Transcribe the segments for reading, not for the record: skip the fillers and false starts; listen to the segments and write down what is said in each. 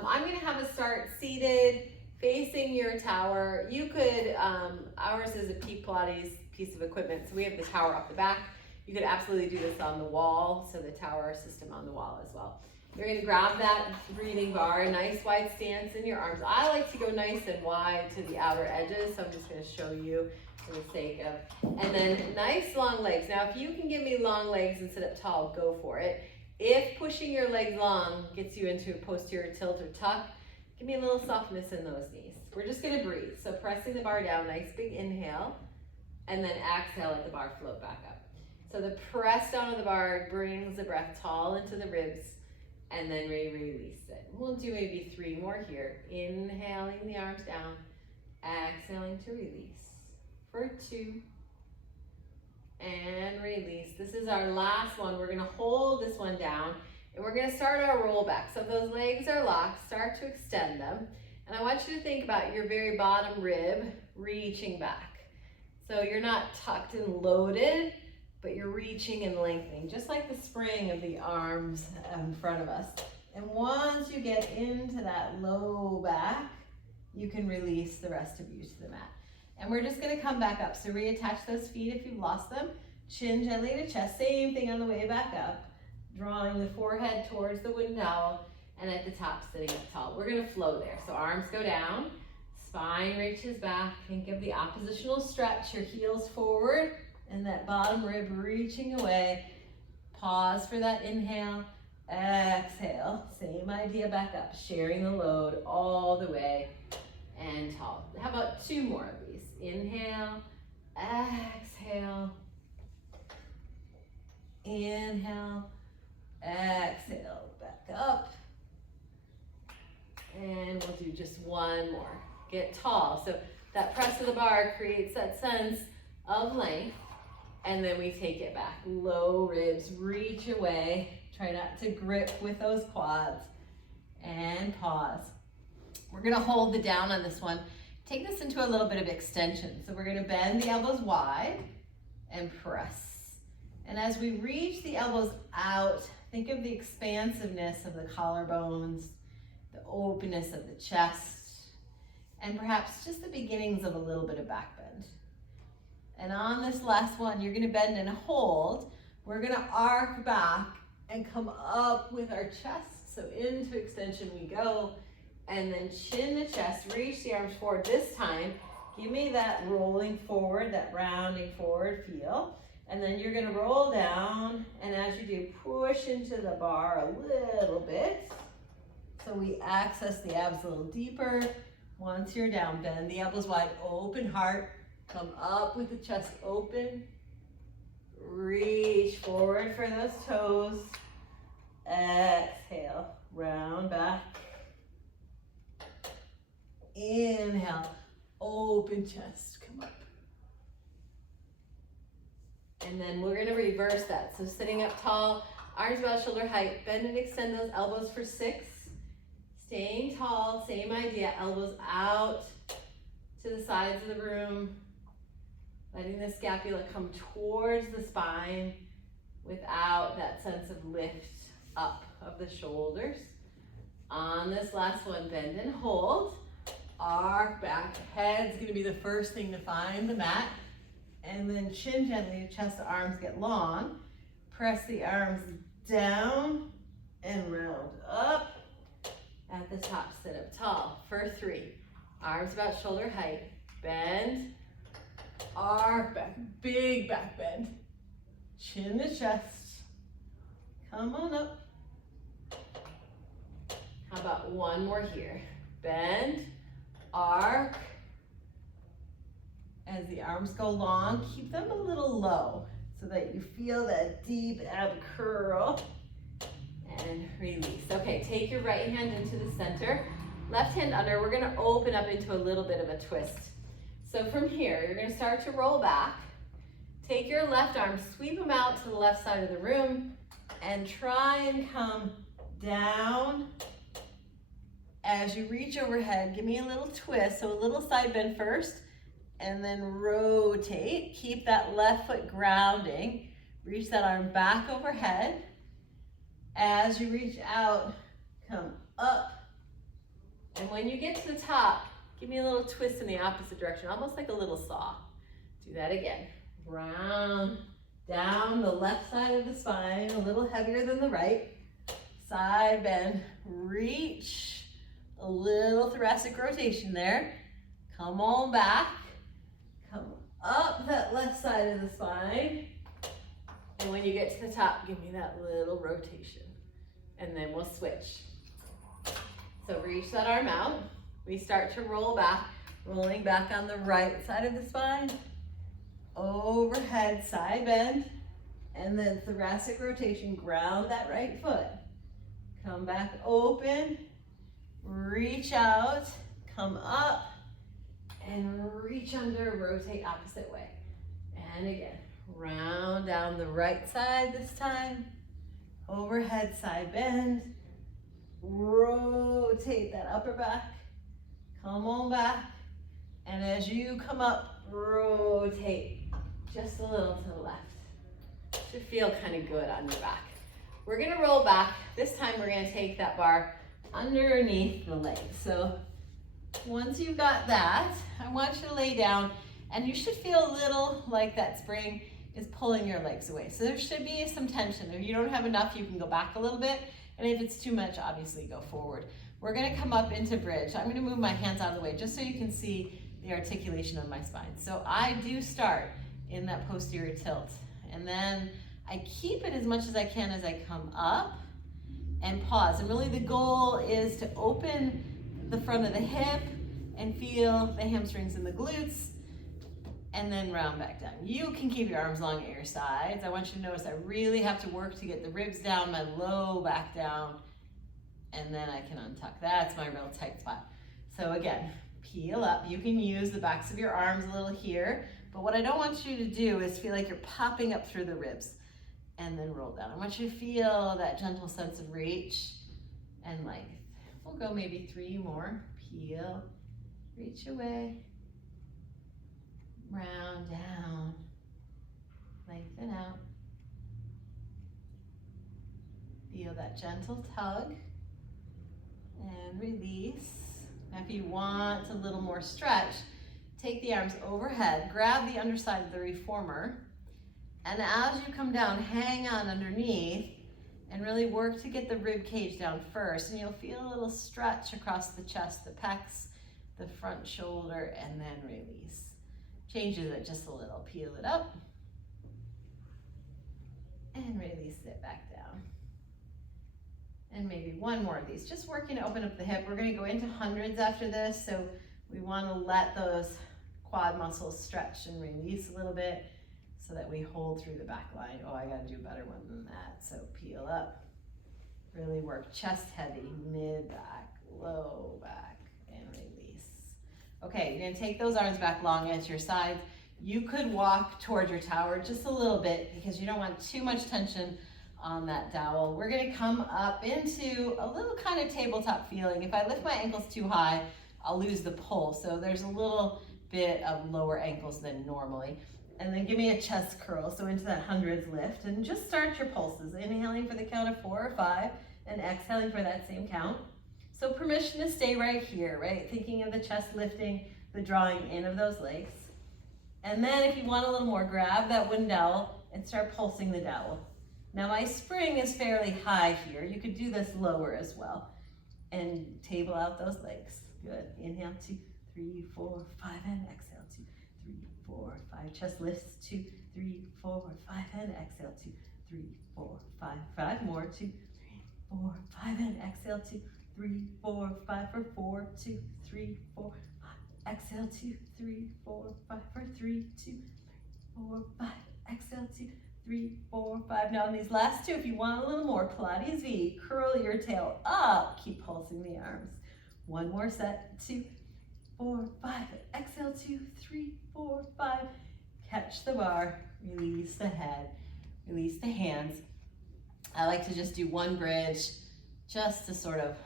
I'm gonna have us start seated, facing your tower. You could, ours is a Peak Pilates piece of equipment, so we have the tower off the back. You could absolutely do this on the wall, so the tower system on the wall as well. You're gonna grab that breathing bar, nice wide stance in your arms. I like to go nice and wide to the outer edges, so I'm just gonna show you for the sake of, and then nice long legs. Now, if you can give me long legs and sit up tall, go for it. If pushing your legs long gets you into a posterior tilt or tuck, give me a little softness in those knees. We're just gonna breathe. So pressing the bar down, nice big inhale, and then exhale, let the bar float back up. So the press down of the bar brings the breath tall into the ribs, and then release it. We'll do maybe 3 more here. Inhaling the arms down, exhaling to release. For 2, and release. This is our last one. We're gonna hold this one down, and we're gonna start our roll back. So if those legs are locked, start to extend them. And I want you to think about your very bottom rib reaching back. So you're not tucked and loaded, but you're reaching and lengthening, just like the spring of the arms in front of us. And once you get into that low back, you can release the rest of you to the mat. And we're just gonna come back up. So reattach those feet if you've lost them. Chin gently to chest, same thing on the way back up. Drawing the forehead towards the wooden dowel, and at the top, sitting up tall. We're gonna flow there. So arms go down, spine reaches back. Think of the oppositional stretch, your heels forward, and that bottom rib reaching away. Pause for that inhale, exhale. Same idea back up, sharing the load all the way and tall. How about 2 more of these? Inhale, exhale, inhale, exhale, back up. And we'll do just 1 more. Get tall. So that press of the bar creates that sense of length. And then we take it back. Low ribs, reach away. Try not to grip with those quads. And pause. We're gonna hold the down on this one. Take this into a little bit of extension. So we're gonna bend the elbows wide and press. And as we reach the elbows out, think of the expansiveness of the collarbones, the openness of the chest, and perhaps just the beginnings of a little bit of back bend. And on this last one, you're gonna bend and hold. We're gonna arc back and come up with our chest. So into extension we go. And then chin to chest, reach the arms forward. This time, give me that rolling forward, that rounding forward feel. And then you're gonna roll down, and as you do, push into the bar a little bit. So we access the abs a little deeper. Once you're down, bend the elbows wide, open heart. Come up with the chest open. Reach forward for those toes. Exhale, round back. Inhale, open chest, come up. And then we're gonna reverse that. So sitting up tall, arms about shoulder height, bend and extend those elbows for 6. Staying tall, same idea, elbows out to the sides of the room. Letting the scapula come towards the spine without that sense of lift up of the shoulders. On this last one, bend and hold. Arc back, head's gonna be the first thing to find the mat. And then chin gently to chest, arms get long. Press the arms down and round up. At the top, sit up tall for 3. Arms about shoulder height, bend, arc back, big back bend. Chin to chest, come on up. How about 1 more here? Bend, arc. As the arms go long, keep them a little low so that you feel that deep ab curl. And release. Okay, take your right hand into the center, left hand under. We're gonna open up into a little bit of a twist. So from here, you're gonna start to roll back. Take your left arm, sweep them out to the left side of the room, and try and come down. As you reach overhead, give me a little twist, so a little side bend first, and then rotate. Keep that left foot grounding. Reach that arm back overhead. As you reach out, come up when you get to the top, give me a little twist in the opposite direction, almost like a little saw. Do that again. Round, down the left side of the spine, a little heavier than the right. Side bend, reach, a little thoracic rotation there. Come on back, come up that left side of the spine. And when you get to the top, give me that little rotation. And then we'll switch. So reach that arm out. We start to roll back, rolling back on the right side of the spine. Overhead side bend. And then thoracic rotation, ground that right foot. Come back open, reach out, come up, and reach under, rotate opposite way. And again, round down the right side this time. Overhead side bend. Rotate that upper back. Come on back. And as you come up, rotate just a little to the left. Should feel kind of good on your back. We're gonna roll back. This time we're gonna take that bar underneath the leg. So once you've got that, I want you to lay down and you should feel a little like that spring is pulling your legs away. So there should be some tension. If you don't have enough, you can go back a little bit. And if it's too much, obviously go forward. We're gonna come up into bridge. I'm gonna move my hands out of the way just so you can see the articulation of my spine. So I do start in that posterior tilt. And then I keep it as much as I can as I come up and pause. And really the goal is to open the front of the hip and feel the hamstrings and the glutes, and then round back down. You can keep your arms long at your sides. I want you to notice I really have to work to get the ribs down, my low back down, and then I can untuck. That's my real tight spot. So again, peel up. You can use the backs of your arms a little here, but what I don't want you to do is feel like you're popping up through the ribs and then roll down. I want you to feel that gentle sense of reach and length. We'll go maybe 3 more. Peel, reach away, round down, lengthen out. Feel that gentle tug and release. Now if you want a little more stretch, take the arms overhead, grab the underside of the reformer, and as you come down, hang on underneath and really work to get the rib cage down first. And you'll feel a little stretch across the chest, the pecs, the front shoulder, and then release. Changes it just a little. Peel it up and release it back down. And maybe 1 more of these. Just working to open up the hip. We're going to go into hundreds after this, so we want to let those quad muscles stretch and release a little bit so that we hold through the back line. Oh, I got to do a better one than that. So peel up. Really work chest heavy, mid back, low back, and release. Okay, you're going to take those arms back long at your sides. You could walk toward your tower just a little bit because you don't want too much tension on that dowel. We're going to come up into a little kind of tabletop feeling. If I lift my ankles too high, I'll lose the pull. So there's a little bit of lower ankles than normally. And then give me a chest curl. So into that hundreds lift and just start your pulses. Inhaling for the count of 4 or 5 and exhaling for that same count. So permission to stay right here, right? Thinking of the chest lifting, the drawing in of those legs. And then if you want a little more, grab that wooden dowel and start pulsing the dowel. Now my spring is fairly high here. You could do this lower as well. And table out those legs. Good. Inhale, 2, 3, 4, 5, and exhale, 2, 3, 4, 5. Chest lifts, 2, 3, 4, 5, and exhale, 2, 3, 4, 5. 5 more, 2, 3, 4, 5, and exhale, 2, 3, 4, 5 for 4, 2, 3, 4, 5. Exhale, 2, 3, 4, 5 for 3, 2, 4, 5. Exhale, 2, 3, 4, 5. Now in these last 2, if you want a little more, Pilates V, curl your tail up, keep pulsing the arms. 1 more set, 2, 4, 5. Exhale, 2, 3, 4, 5. Catch the bar, release the head, release the hands. I like to just do 1 bridge just to sort of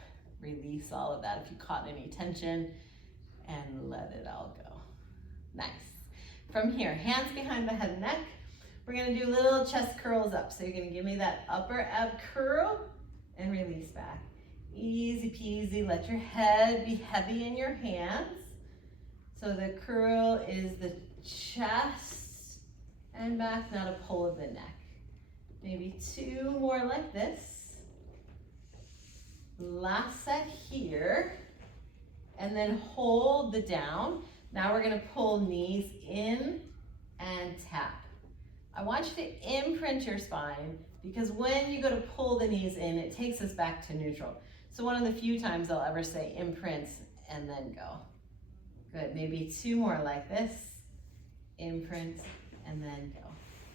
release all of that if you caught any tension and let it all go. Nice. From here, hands behind the head and neck. We're going to do little chest curls up. So you're going to give me that upper ab curl and release back. Easy peasy. Let your head be heavy in your hands. So the curl is the chest and back, not a pull of the neck. Maybe 2 more like this. Last set here. And then hold the down. Now we're gonna pull knees in and tap. I want you to imprint your spine because when you go to pull the knees in, it takes us back to neutral. So one of the few times I'll ever say imprint and then go. Good, maybe 2 more like this. Imprint and then go.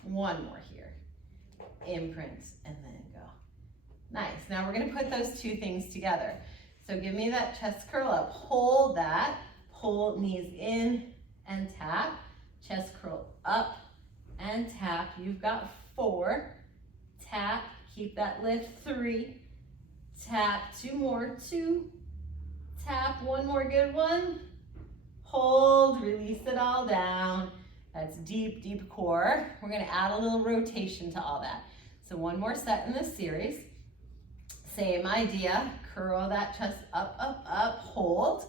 1 more here. Imprint and then go. Nice, now we're gonna put those 2 things together. So give me that chest curl up, hold that, pull knees in and tap, chest curl up and tap. You've got 4, tap, keep that lift, 3, tap, 2 more, 2, tap, 1 more good one, hold, release it all down. That's deep, deep core. We're gonna add a little rotation to all that. So 1 more set in this series. Same idea, curl that chest up, up, up, hold.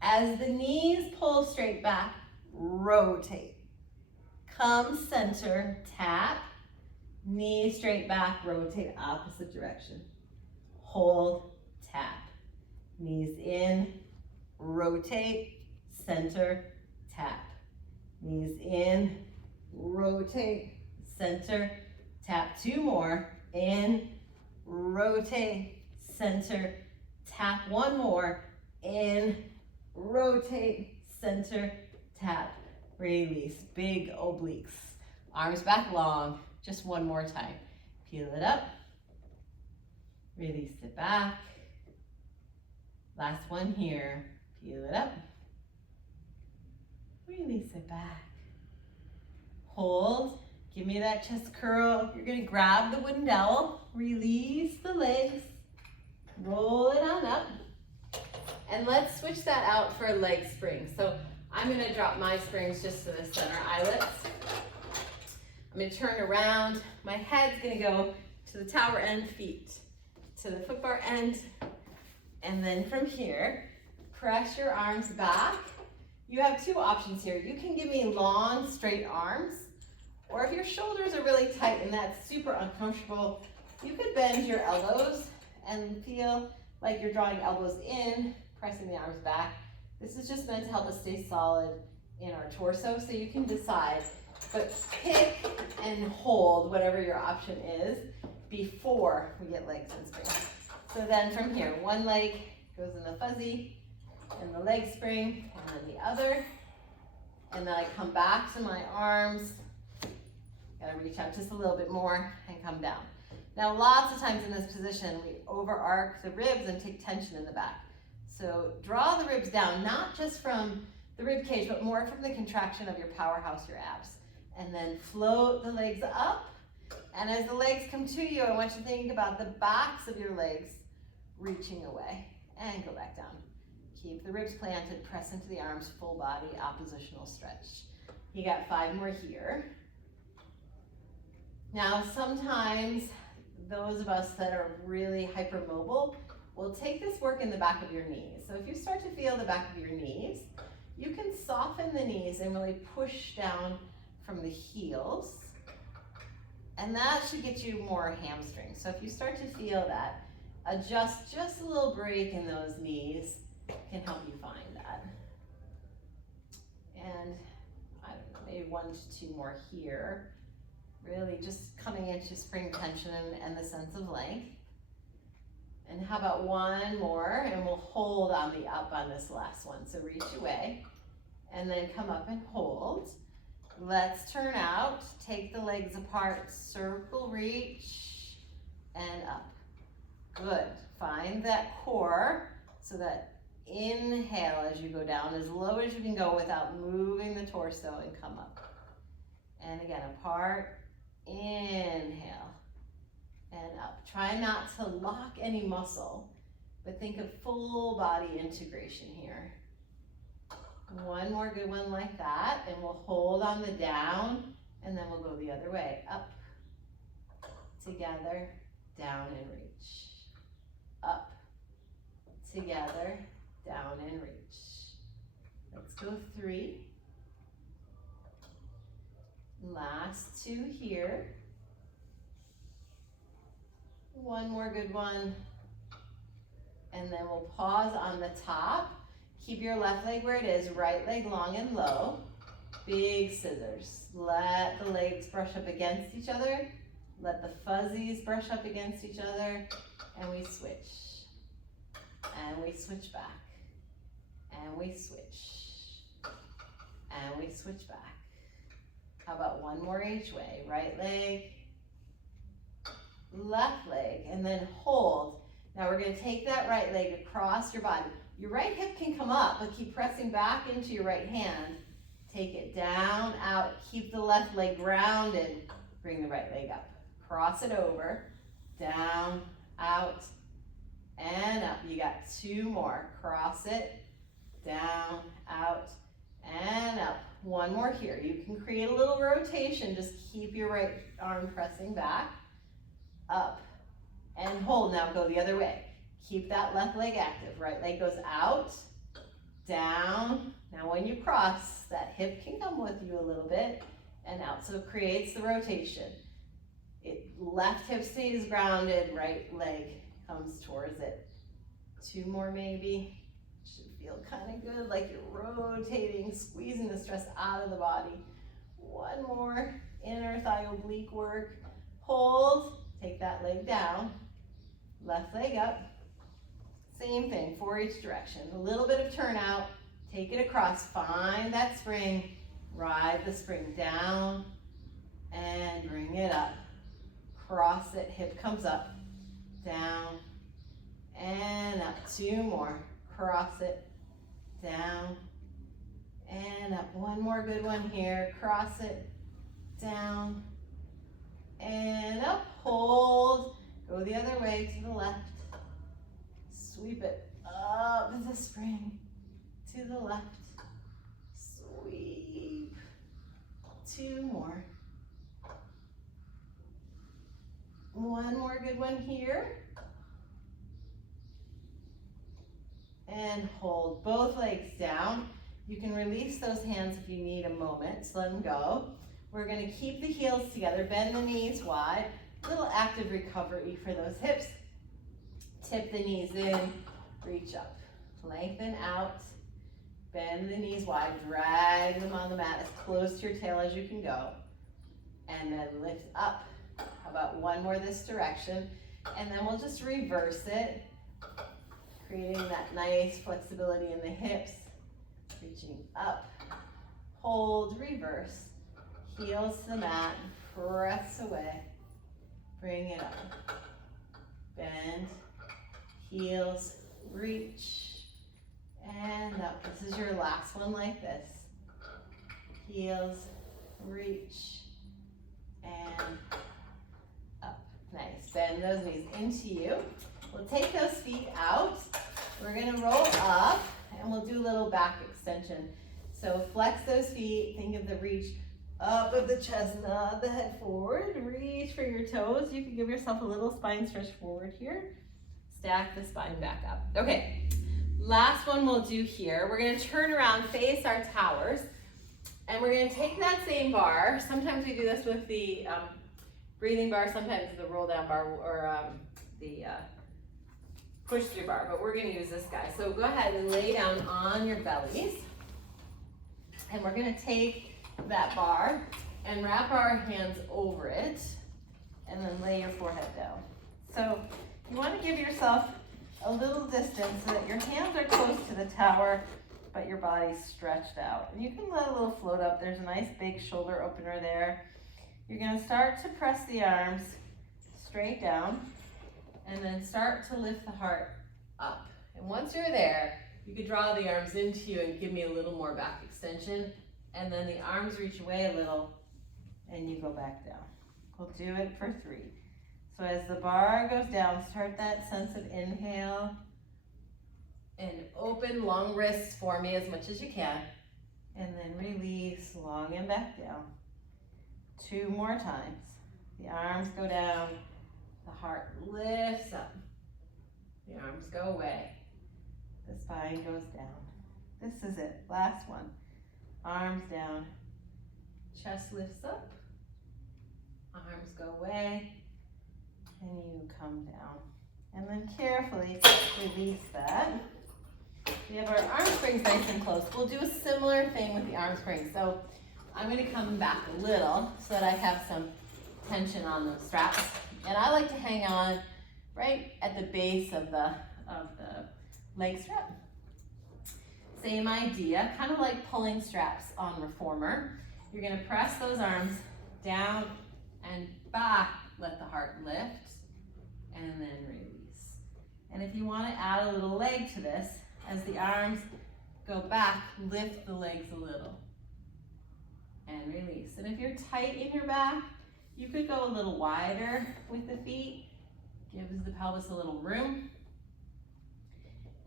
As the knees pull straight back, rotate. Come center, tap, knees straight back, rotate opposite direction. Hold, tap, knees in, rotate, center, tap. Knees in, rotate, center, tap. 2 more, in, rotate, center, tap. 1 more, in, rotate, center, tap, release, big obliques. Arms back long, just 1 more time. Peel it up, release it back. Last one here, peel it up, release it back. Hold. Give me that chest curl. You're gonna grab the wooden dowel, release the legs, roll it on up, and let's switch that out for leg springs. So I'm gonna drop my springs just to the center eyelets. I'm gonna turn around. My head's gonna go to the tower end, feet to the foot bar end, and then from here, press your arms back. You have 2 options here. You can give me long, straight arms, or if your shoulders are really tight and that's super uncomfortable, you could bend your elbows and feel like you're drawing elbows in, pressing the arms back. This is just meant to help us stay solid in our torso, so you can decide. But pick and hold whatever your option is before we get legs and springs. So then from here, 1 leg goes in the fuzzy and the leg spring, and then the other. And then I come back to my arms. Gotta reach out just a little bit more and come down. Now, lots of times in this position, we over-arc the ribs and take tension in the back. So draw the ribs down, not just from the rib cage, but more from the contraction of your powerhouse, your abs. And then float the legs up. And as the legs come to you, I want you to think about the backs of your legs reaching away and go back down. Keep the ribs planted, press into the arms, full body, oppositional stretch. You got 5 more here. Now, sometimes those of us that are really hypermobile will take this work in the back of your knees. So if you start to feel the back of your knees, you can soften the knees and really push down from the heels. And that should get you more hamstrings. So if you start to feel that, adjust just a little break in those knees can help you find that. And I don't know, maybe 1 to 2 more here. Really just coming into spring tension and the sense of length. And how about 1 more, and we'll hold on the up on this last one. So reach away and then come up and hold. Let's turn out, take the legs apart, circle, reach, and up. Good, find that core so that inhale as you go down as low as you can go without moving the torso, and come up. And again, apart, inhale, and up. Try not to lock any muscle, but think of full body integration here. 1 more good one like that, and we'll hold on the down, and then we'll go the other way. Up, together, down and reach. Up, together, down and reach. Let's go 3. Last 2 here. One more good one. And then we'll pause on the top. Keep your left leg where it is, right leg long and low. Big scissors. Let the legs brush up against each other. Let the fuzzies brush up against each other. And we switch. And we switch back. And we switch. And we switch back. How about one more each way? Right leg, left leg, and then hold. Now we're going to take that right leg across your body. Your right hip can come up, but keep pressing back into your right hand. Take it down, out. Keep the left leg grounded. Bring the right leg up. Cross it over. Down, out, and up. You got 2 more. Cross it. Down, out, and up. One more here. You can create a little rotation. Just keep your right arm pressing back. Up. And hold. Now go the other way. Keep that left leg active. Right leg goes out, down. Now when you cross, that hip can come with you a little bit and out. So it creates the rotation. Left hip stays grounded, right leg comes towards it. 2 more maybe. Should feel kind of good, like you're rotating, squeezing the stress out of the body. 1 more, inner thigh oblique work. Hold, take that leg down, left leg up. Same thing for each direction. A little bit of turnout, take it across, find that spring, ride the spring down and bring it up. Cross it, hip comes up, down and up. 2 more, cross it, down and up. 1 more good one here, cross it, down and up. Hold, go the other way to the left. Sweep it up with the spring to the left. Sweep. 2 more. 1 more good one here. And hold both legs down. You can release those hands if you need a moment, so let them go. We're going to keep the heels together, bend the knees wide. A little active recovery for those hips. Tip the knees in, reach up. Lengthen out, bend the knees wide, drag them on the mat as close to your tail as you can go. And then lift up. How about 1 more this direction? And then we'll just reverse it, creating that nice flexibility in the hips. Reaching up, hold, reverse. Heels to the mat, press away. Bring it up. Bend, heels, reach, and up. This is your last one like this. Heels, reach, and up. Nice. Bend those knees into you. We'll take those feet out. We're going to roll up, and we'll do a little back extension. So flex those feet. Think of the reach up of the chest, nod the head forward. Reach for your toes. You can give yourself a little spine stretch forward here. Stack the spine back up. Okay, last one we'll do here. We're going to turn around, face our towers, and we're going to take that same bar. Sometimes we do this with the breathing bar, sometimes the roll down bar, or the push through bar, but we're going to use this guy. So go ahead and lay down on your bellies, and we're going to take that bar and wrap our hands over it, and then lay your forehead down. So you want to give yourself a little distance so that your hands are close to the tower, but your body's stretched out. And you can let a little float up. There's a nice big shoulder opener there. You're going to start to press the arms straight down, and then start to lift the heart up. And once you're there, you could draw the arms into you and give me a little more back extension. And then the arms reach away a little, and you go back down. We'll do it for 3. So as the bar goes down, start that sense of inhale, and open long wrists for me as much as you can. And then release, long and back down. 2 more times. The arms go down, the heart lifts up. The arms go away. spine goes down. This is it, last one. Arms down, chest lifts up, arms go away, and you come down. And then carefully release that. We have our arm springs nice and close. We'll do a similar thing with the arm springs. So I'm gonna come back a little so that I have some tension on those straps. And I like to hang on right at the base of the leg strap. Same idea, kind of like pulling straps on reformer. You're gonna press those arms down and back, let the heart lift, and then release. And if you wanna add a little leg to this, as the arms go back, lift the legs a little, and release. And if you're tight in your back, you could go a little wider with the feet, gives the pelvis a little room.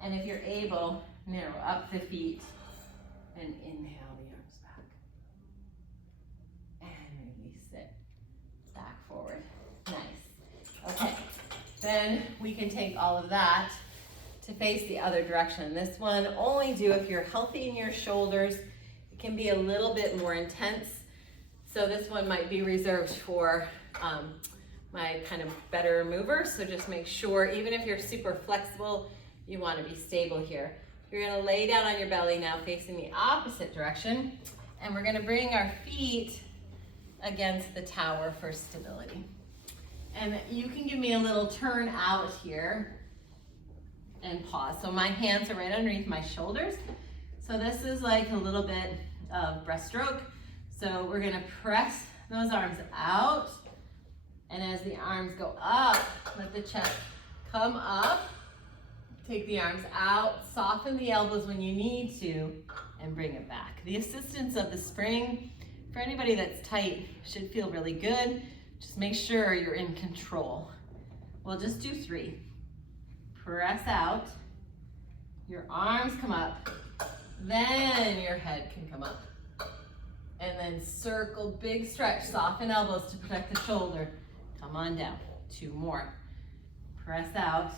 And if you're able, narrow up the feet and inhale the arms back. And release it. Back forward. Nice. Okay. Then we can take all of that to face the other direction. This one only do if you're healthy in your shoulders. It can be a little bit more intense. So this one might be reserved for my kind of better movers. So just make sure, even if you're super flexible, you want to be stable here. You're going to lay down on your belly now facing the opposite direction. And we're going to bring our feet against the tower for stability. And you can give me a little turn out here and pause. So my hands are right underneath my shoulders. So this is like a little bit of breaststroke. So we're going to press those arms out. And as the arms go up, let the chest come up. Take the arms out, soften the elbows when you need to, and bring it back. The assistance of the spring, for anybody that's tight, should feel really good. Just make sure you're in control. We'll just do 3. Press out, your arms come up, then your head can come up. And then circle, big stretch, soften elbows to protect the shoulder. Come on down, 2 more. Press out.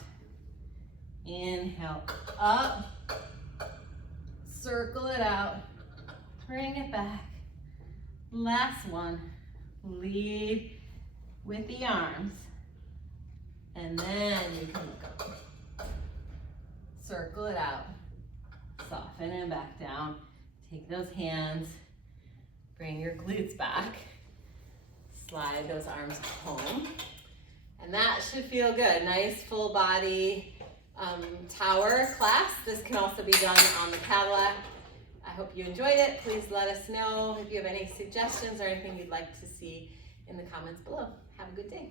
Inhale, up, circle it out, bring it back. Last one, lead with the arms, and then you can look up. Circle it out, soften and back down. Take those hands, bring your glutes back, slide those arms home, and that should feel good. Nice full body tower class. This can also be done on the Cadillac. I hope you enjoyed it. Please let us know if you have any suggestions or anything you'd like to see in the comments below. Have a good day.